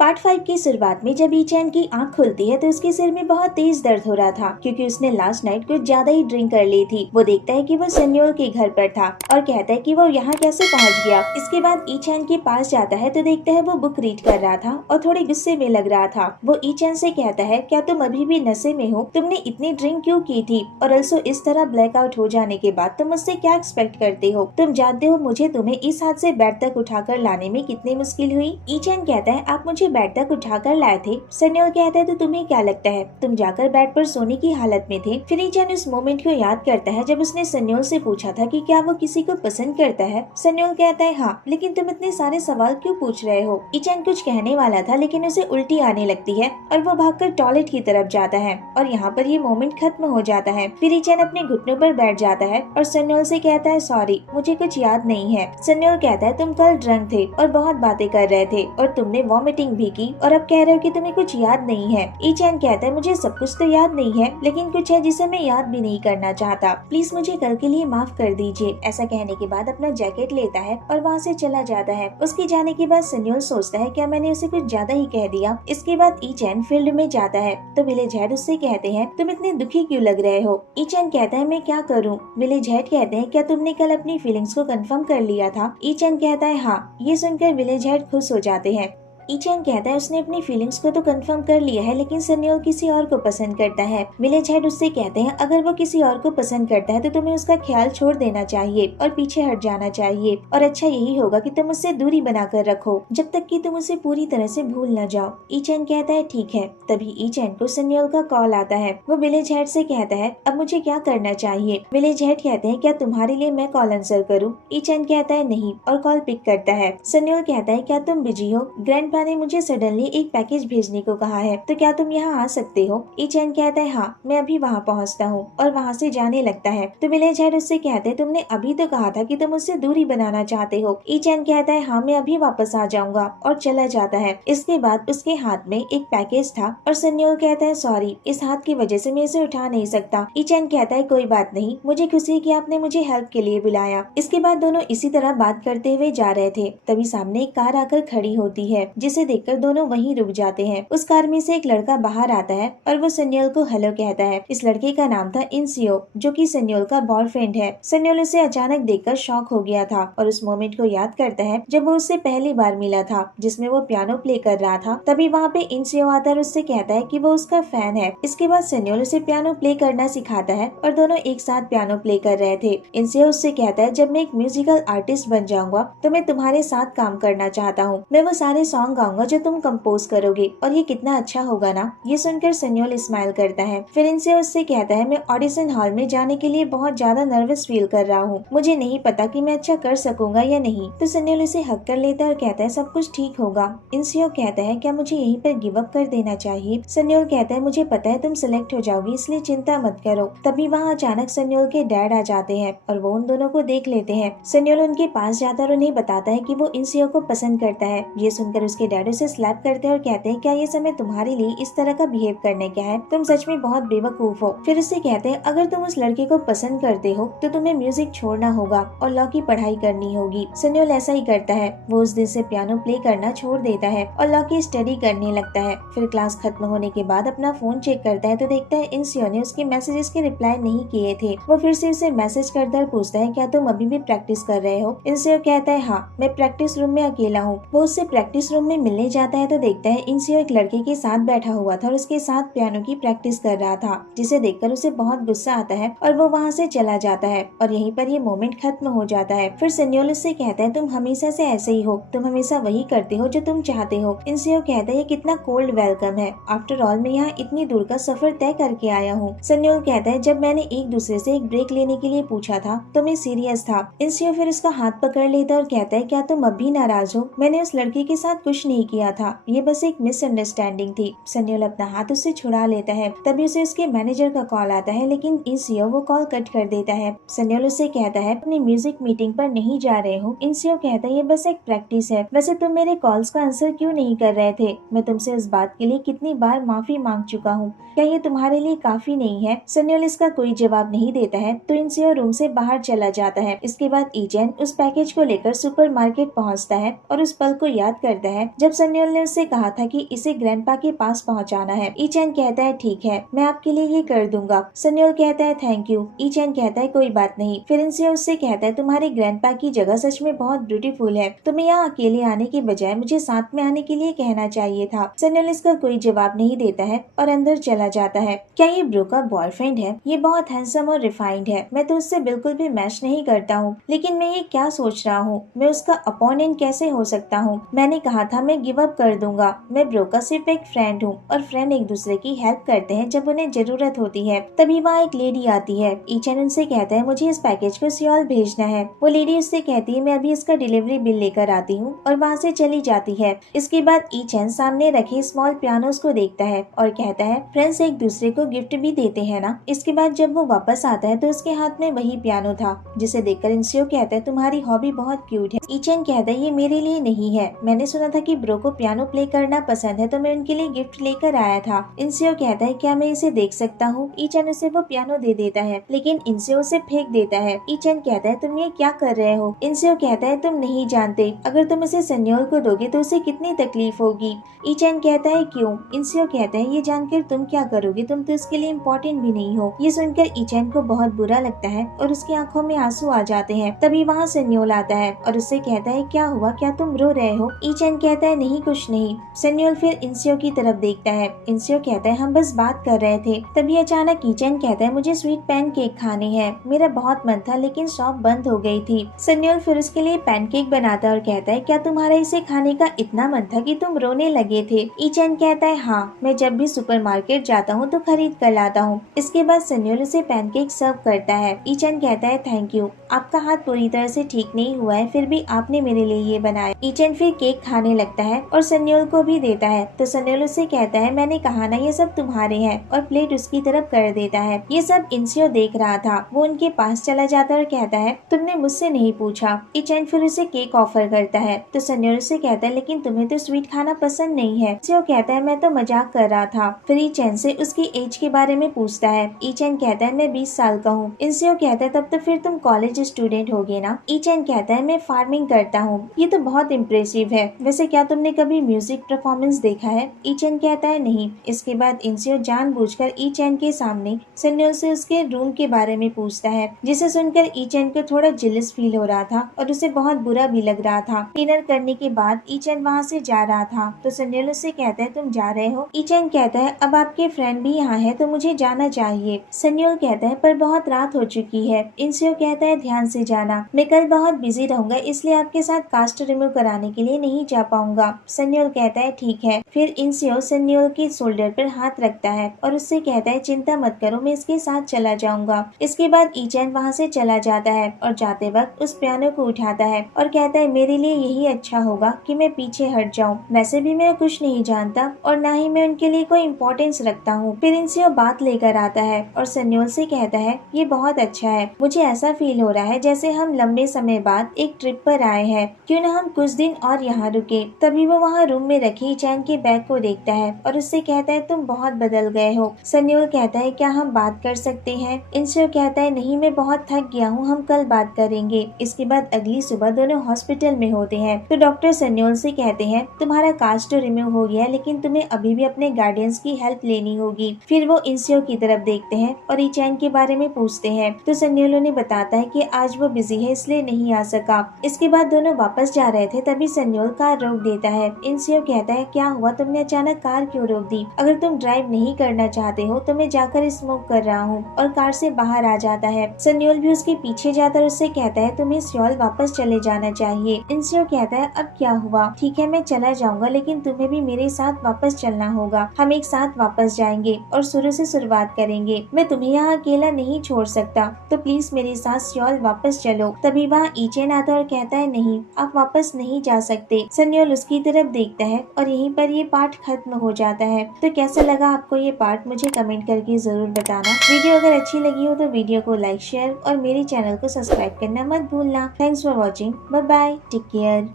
Part 5 की शुरुआत में जब ईचैन की आंख खुलती है तो उसके सिर में बहुत तेज दर्द हो रहा था क्योंकि उसने लास्ट नाइट कुछ ज्यादा ही ड्रिंक कर ली थी। वो देखता है कि वो सेन्योल के घर पर था और कहता है कि वो यहाँ कैसे पहुँच गया। इसके बाद ईचैन के पास जाता है तो देखता है वो बुक रीड कर रहा था और थोड़े गुस्से में लग रहा था। वो ईचैन से कहता है, क्या तुम अभी भी नशे में हो? तुमने इतनी ड्रिंक क्यों की थी? और अल्सो इस तरह ब्लैकआउट हो जाने के बाद तुम मुझसे क्या एक्सपेक्ट करते हो? तुम जानते हो मुझे तुम्हें इस हाथ से बेड तक उठाकर लाने में कितनी मुश्किल हुई। ईचैन कहता है, आप मुझे बेड तक उठाकर लाए थे। सेन्योल कहता है, तो तुम्हें क्या लगता है तुम जाकर बेड पर सोने की हालत में थे? फिर ईचैन उस मोमेंट को याद करता है जब उसने सेन्योल से पूछा था कि क्या वो किसी को पसंद करता है। सेन्योल कहता है, हाँ, लेकिन तुम इतने सारे सवाल क्यों पूछ रहे हो? ईचैन कुछ कहने वाला था लेकिन उसे उल्टी आने लगती है और वो भागकर टॉयलेट की तरफ जाता है और यहाँ पर ये मोमेंट खत्म हो जाता है। फिर ईचैन अपने घुटनों पर बैठ जाता है और सेन्योल से कहता है, सॉरी, मुझे कुछ याद नहीं है। सेन्योल कहता है, तुम कल ड्रंक थे और बहुत बातें कर रहे थे और तुमने वॉमिटिंग भी की और अब कह रहे हो कि तुम्हें कुछ याद नहीं है। ईचैन कहता है, मुझे सब कुछ तो याद नहीं है लेकिन कुछ है जिसे मैं याद भी नहीं करना चाहता। प्लीज मुझे कल के लिए माफ कर दीजिए। ऐसा कहने के बाद अपना जैकेट लेता है और वहाँ से चला जाता है। उसके जाने के बाद सेन्योल सोचता है, क्या मैंने उसे कुछ ज्यादा ही कह दिया। इसके बाद ईचैन फील्ड में जाता है तो विलेज हेड उससे कहते हैं, तुम इतने दुखी क्यों लग रहे हो? ईचैन कहता है, मैं क्या करूँ? विलेज हेड कहते हैं, क्या तुमने कल अपनी फीलिंग्स को कंफर्म कर लिया था? ईचैन कहता है, हाँ। ये सुनकर विलेज हेड खुश हो जाते हैं। ईचैन कहता है, उसने अपनी फीलिंग्स को तो कंफर्म कर लिया है लेकिन सेन्योल किसी और को पसंद करता है। विलेज हेड उससे कहते हैं, अगर वो किसी और को पसंद करता है तो तुम्हें उसका ख्याल छोड़ देना चाहिए और पीछे हट जाना चाहिए और अच्छा यही होगा कि तुम उससे दूरी बनाकर रखो जब तक कि तुम उसे पूरी तरह से भूल न जाओ। ईचैन कहता है, ठीक है। तभी ईचैन को सेन्योल का कॉल आता है। वो विलेज हेड से कहता है, अब मुझे क्या करना चाहिए? विलेज हेड कहते हैं, क्या तुम्हारे लिए मैं कॉल आंसर करूँ? ईचैन कहता है, नहीं, और कॉल पिक करता है। सेन्योल कहता है, क्या तुम बिजी हो? ग्रैंडपा ने मुझे सडनली एक पैकेज भेजने को कहा है, तो क्या तुम यहाँ आ सकते हो? ईचैन कहता है, हाँ, मैं अभी वहाँ पहुँचता हूँ और वहाँ से जाने लगता है। तो विलेज हेड उससे कहते हैं, तुमने अभी तो कहा था कि तुम उससे दूरी बनाना चाहते हो। ईचैन कहता है, हाँ, मैं अभी वापस आ जाऊंगा और चला जाता है। इसके बाद उसके हाथ में एक पैकेज था और सेन्योल कहता है, सॉरी, इस हाथ की वजह से मैं इसे उठा नहीं सकता। ईचैन कहता है, कोई बात नहीं, मुझे खुशी है कि आपने मुझे हेल्प के लिए बुलाया। इसके बाद दोनों इसी तरह बात करते हुए जा रहे थे। तभी सामने एक कार आकर खड़ी होती है जिसे देखकर दोनों वहीं रुक जाते हैं। उस कार में से एक लड़का बाहर आता है और वो सेन्योल को हेलो कहता है। इस लड़के का नाम था इंसियो, जो कि सेन्योल का बॉयफ्रेंड है। सेन्योल उसे अचानक देखकर शॉक हो गया था और उस मोमेंट को याद करता है जब वो उससे पहली बार मिला था जिसमें वो पियानो प्ले कर रहा था। तभी वहाँ पे इंसियो आता है, उससे कहता है कि वो उसका फैन है। इसके बाद सेन्योल उसे पियानो प्ले करना सिखाता है और दोनों एक साथ पियानो प्ले कर रहे थे। इंसियो उससे कहता है, जब मैं एक म्यूजिकल आर्टिस्ट बन जाऊंगा तो मैं तुम्हारे साथ काम करना चाहता हूँ। मैं वो सारे सॉन्ग गाऊंगा जो तुम कंपोज करोगे और ये कितना अच्छा होगा ना। ये सुनकर सेन्योल स्माइल करता है। फिर इनसे उससे कहता है, मैं ऑडिशन हॉल में जाने के लिए बहुत ज्यादा नर्वस फील कर रहा हूँ। मुझे नहीं पता कि मैं अच्छा कर सकूंगा या नहीं। तो सेन्योल उसे हक कर लेता है और कहता है, सब कुछ ठीक होगा। इंसियो कहता है, क्या मुझे यहीं पर गिव अप कर देना चाहिए? सेन्योल कहता है, मुझे पता है तुम सिलेक्ट हो जाओगी, इसलिए चिंता मत करो। तभी वहाँ अचानक सेन्योल के डैड आ जाते हैं और वो उन दोनों को देख लेते हैं। सेन्योल उनके पास जाता है और उन्हें बताता है कि वो इंसियो को पसंद करता है। ये सुनकर उसके डैड उसे स्लैप करते हैं और कहते हैं, क्या ये समय तुम्हारे लिए इस तरह का बिहेव करने का है? तुम सच में बहुत बेवकूफ हो। फिर उससे कहते हैं, अगर तुम उस लड़के को पसंद करते हो तो तुम्हें म्यूजिक छोड़ना होगा और लॉ की पढ़ाई करनी होगी। सेन्योल ऐसा ही करता है। वो उस दिन से पियानो प्ले करना छोड़ देता है और लॉ की स्टडी करने लगता है। फिर क्लास खत्म होने के बाद अपना फोन चेक करता है तो देखता है इंसियो ने उसके मैसेजेस के रिप्लाई नहीं किए थे। वो फिर से उसे मैसेज करता है, पूछता है, क्या तुम अभी भी प्रैक्टिस कर रहे हो? इंसियो कहता है, हाँ, मैं प्रैक्टिस रूम में अकेला हूँ। वो उससे प्रैक्टिस रूम में मिलने जाता है तो देखता है इंसियो एक लड़के के साथ बैठा हुआ था और उसके साथ पियानो की प्रैक्टिस कर रहा था, जिसे देखकर उसे बहुत गुस्सा आता है और वो वहाँ से चला जाता है और यहीं पर ये मोमेंट खत्म हो जाता है। फिर सेन्योल उससे कहता है, तुम हमेशा से ऐसे ही हो, तुम हमेशा वही करते हो जो तुम चाहते हो। इंसियो कहता है, ये कितना कोल्ड वेलकम है। आफ्टर ऑल मैं यहाँ इतनी दूर का सफर तय करके आया हूँ। सेन्योल कहता है, जब मैंने एक दूसरे से एक ब्रेक लेने के लिए पूछा था तो मैं सीरियस था। इंसियो फिर उसका हाथ पकड़ लेता है और कहता है, क्या तुम अब भी नाराज हो? मैंने उस लड़के के साथ कुछ नहीं किया था, ये बस एक मिसअंडरस्टैंडिंग थी। सेन्योल अपना हाथ उससे छुड़ा लेता है। तभी उसे उसके मैनेजर का कॉल आता है लेकिन इंसियो वो कॉल कट कर देता है। सेन्योल उससे कहता है, अपनी म्यूजिक मीटिंग पर नहीं जा रहे हो? इंसियो कहता है, ये बस एक प्रैक्टिस है। वैसे तुम मेरे कॉल्स का आंसर क्यों नहीं कर रहे थे? मैं तुमसे इस बात के लिए कितनी बार माफी मांग चुका हूँ, क्या ये तुम्हारे लिए काफी नहीं है? सेन्योल इसका कोई जवाब नहीं देता है तो इंसियो रूम से बाहर चला जाता है। इसके बाद ईचैन उस पैकेज को लेकर सुपरमार्केट पहुंचता है और उस पल को याद करता है है जब सन्योल ने उससे कहा था कि इसे ग्रैंडपा के पास पहुंचाना है। ई चैन कहता है ठीक है, मैं आपके लिए ये कर दूंगा। सन्योल कहता है थैंक यू। ई चैन कहता है कोई बात नहीं। फिर इंसियो उससे कहता है तुम्हारे ग्रैंडपा की जगह सच में बहुत ब्यूटीफुल है, तुम्हें यहाँ अकेले आने की बजाय मुझे साथ में आने के लिए कहना चाहिए था। सन्योल इसका कोई जवाब नहीं देता है और अंदर चला जाता है। क्या ये ब्रो का बॉयफ्रेंड है? ये बहुत हैंडसम और रिफाइंड है, मैं तो उससे बिल्कुल भी मैच नहीं करता हूँ। लेकिन मैं ये क्या सोच रहा हूँ, मैं उसका अपोनेंट कैसे हो सकता हूँ? मैंने कहा था मैं गिव अप कर दूंगा। मैं ब्रो का सिर्फ एक फ्रेंड हूँ और फ्रेंड एक दूसरे की हेल्प करते हैं जब उन्हें जरूरत होती है। तभी वहाँ एक लेडी आती है। ई चैन उनसे कहता है मुझे इस पैकेज को सियोल भेजना है। वो लेडी उससे कहती है मैं अभी इसका डिलीवरी बिल लेकर आती हूँ और वहाँ से चली जाती है। इसके बाद ई चैन सामने रखे स्मॉल पियानोस को देखता है और कहता है फ्रेंड्स एक दूसरे को गिफ्ट भी देते हैं ना। इसके बाद जब वो वापस आता है तो उसके हाथ में वही पियानो था, जिसे देखकर इंसियो कहता है तुम्हारी हॉबी बहुत क्यूट है। ई चैन कहता है ये मेरे लिए नहीं है, मैंने सुना था कि ब्रो को पियानो प्ले करना पसंद है तो मैं उनके लिए गिफ्ट लेकर आया था। इंसियो कहता है क्या मैं इसे देख सकता हूँ? ई चैन उसे वो पियानो दे देता है लेकिन इंसियो उसे फेंक देता है। ई चैन कहता है तुम ये क्या कर रहे हो? इंसियो कहता है तुम नहीं जानते, अगर तुम इसे सन्योल को दोगे तो उसे कितनी तकलीफ होगी। ई चैन कहता है क्यों? इंसियो कहता है ये जानकर तुम क्या करोगे, तुम तो इसके लिए इम्पोर्टेंट भी नहीं हो। ये सुनकर ई चैन को बहुत बुरा लगता है और उसकी आंखों में आंसू आ जाते हैं। तभी वहाँ सन्योल आता है और उससे कहता है क्या हुआ, क्या तुम रो रहे हो? ई चैन कहता है नहीं कुछ नहीं। सन्योल फिर इंसियो की तरफ देखता है। इंसियो कहता है हम बस बात कर रहे थे। तभी अचानक ई चैन कहता है मुझे स्वीट पैनकेक खाने हैं, मेरा बहुत मन था लेकिन शॉप बंद हो गई थी। सन्योल फिर उसके लिए पैनकेक बनाता है और कहता है क्या तुम्हारा इसे खाने का इतना मन था कि तुम रोने लगे थे? ई चैन कहता है हाँ, मैं जब भी सुपरमार्केट जाता हूँ तो खरीद कर लाता हूँ। इसके बाद सन्योल उसे पैनकेक सर्व करता है। ई चैन कहता है थैंक यू, आपका हाथ पूरी तरह से ठीक नहीं हुआ है फिर भी आपने मेरे लिए ये बनाया। ई चैन फिर केक खाने लगता है और सन्योल को भी देता है तो सन्योल उससे कहता है मैंने कहा ना ये सब तुम्हारे हैं, और प्लेट उसकी तरफ कर देता है। ये सब इंसियो देख रहा था। वो उनके पास चला जाता है और कहता है तुमने मुझसे नहीं पूछा। ई चैन फिर उसे केक ऑफर करता है तो सन्योल उससे कहता है लेकिन तुम्हें तो स्वीट खाना पसंद नहीं है। इंसियो कहता है मैं तो मजाक कर रहा था। फिर ई चैन से उसकी एज के बारे में पूछता है। ई चैन कहता है मैं 20 साल का हूँ। इंसियो कहता है तब तो फिर तुम कॉलेज स्टूडेंट होगे ना। ई चैन कहता है मैं फार्मिंग करता हूँ। ये तो बहुत इम्प्रेसिव है, वैसे क्या तुमने कभी म्यूजिक परफॉर्मेंस देखा है? ई चैन कहता है नहीं। इसके बाद इंसियो जानबूझकर ई चैन के सामने सन्योल से उसके रूम के बारे में पूछता है, जिसे सुनकर ई चैन को थोड़ा जेलस फील हो रहा था और उसे बहुत बुरा भी लग रहा था। डिनर करने के बाद ई चैन वहाँ से जा रहा था तो सन्योल उससे कहता है तुम जा रहे हो? ई चैन कहता है अब आपके फ्रेंड भी यहाँ है तो मुझे जाना चाहिए। सन्योल कहता है पर बहुत रात हो चुकी है। इंसियो कहता है ध्यान से जाना, मैं कल बहुत बिजी रहूंगा इसलिए आपके साथ कास्ट रिमूव कराने के लिए नहीं जा पाऊंगा। सन्योल कहता है ठीक है। फिर इंसियो सन्योल के शोल्डर पर हाथ रखता है और उससे कहता है चिंता मत करो, मैं इसके साथ चला जाऊंगा। इसके बाद ई चैन वहाँ से चला जाता है और जाते वक्त उस पियानो को उठाता है और कहता है मेरे लिए यही अच्छा होगा कि मैं पीछे हट जाऊं, वैसे भी मैं कुछ नहीं जानता और न ही मैं उनके लिए कोई इम्पोर्टेंस रखता हूँ। फिर इंसियो बात लेकर आता है और सन्योल से कहता है ये बहुत अच्छा है, मुझे ऐसा फील हो रहा है जैसे हम लंबे समय बाद एक ट्रिप पर आए हैं, क्यों न हम कुछ दिन और यहाँ रुके। तभी वो वहाँ रूम में रखी ई चैन के बैग को देखता है और उससे कहता है तुम बहुत बदल गए हो। सन्योल कहता है क्या हम बात कर सकते हैं? इंसियो कहता है नहीं, मैं बहुत थक गया हूँ, हम कल बात करेंगे। इसके बाद अगली सुबह दोनों हॉस्पिटल में होते हैं तो डॉक्टर सन्योल से कहते हैं तुम्हारा कास्ट तो रिमूव हो गया लेकिन तुम्हें अभी भी अपने गार्डियंस की हेल्प लेनी होगी। फिर वो इंसियो की तरफ देखते हैं और ई चैन के बारे में पूछते हैं तो सन्योल उन्हें बताता है कि आज वो बिजी है इसलिए नहीं आ सका। इसके बाद दोनों वापस जा रहे थे तभी सन्योल कार रोक देता है। इंसियो कहता है क्या हुआ, तुमने अचानक कार क्यों रोक दी? अगर तुम ड्राइव नहीं करना चाहते हो तो मैं जाकर स्मोक कर रहा हूँ, और कार से बाहर आ जाता है। सन्योल भी उसके पीछे जाता है और उससे कहता है तुम्हें सियोल वापस चले जाना चाहिए। इंसियो कहता है अब क्या हुआ, ठीक है मैं चला जाऊंगा लेकिन तुम्हें भी मेरे साथ वापस चलना होगा, हम एक साथ वापस जाएंगे और शुरू से शुरुआत करेंगे, मैं तुम्हें यहाँ अकेला नहीं छोड़ सकता, तो प्लीज मेरे साथ सियोल वापस चलो। तभी वहाँ ई चैन आता है और कहता है नहीं, आप वापस नहीं जा सकते। सन्योल उसकी तरफ देखता है और यहीं पर ये पार्ट खत्म हो जाता है। तो कैसा लगा आपको ये पार्ट, मुझे कमेंट करके जरूर बताना। वीडियो अगर अच्छी लगी हो तो वीडियो को लाइक, शेयर और मेरे चैनल को सब्सक्राइब करना मत भूलना। Thanks for watching, bye bye, take care.